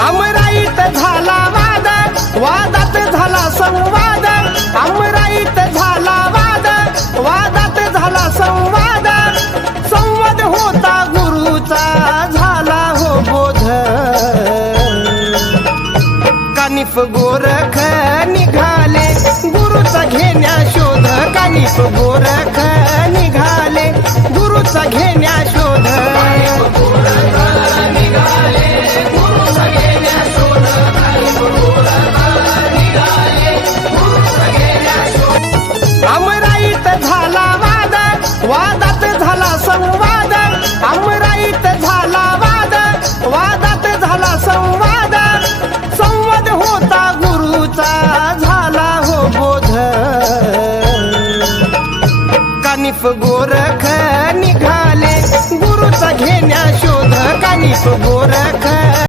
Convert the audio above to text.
आमराईत झाला वाद, वादात झाला संवाद, आमराईत झाला वाद, वादात झाला संवाद, संवाद होता गुरुचा झाला हो बोध, कानिफ गोरख निघाले गुरुचा घेण्या शोध, कानिफ गोरख निघाले गुरुचा घेण्या शोध, आमराईत झाला वाद, वादात झाला संवाद, आमराईत झाला वाद, वादात झाला संवाद, संवाद होता गुरुचा झाला हो बोध, कानिफ गोरख निघाले गुरुचा घेण्या शोध, कानिफ गोरख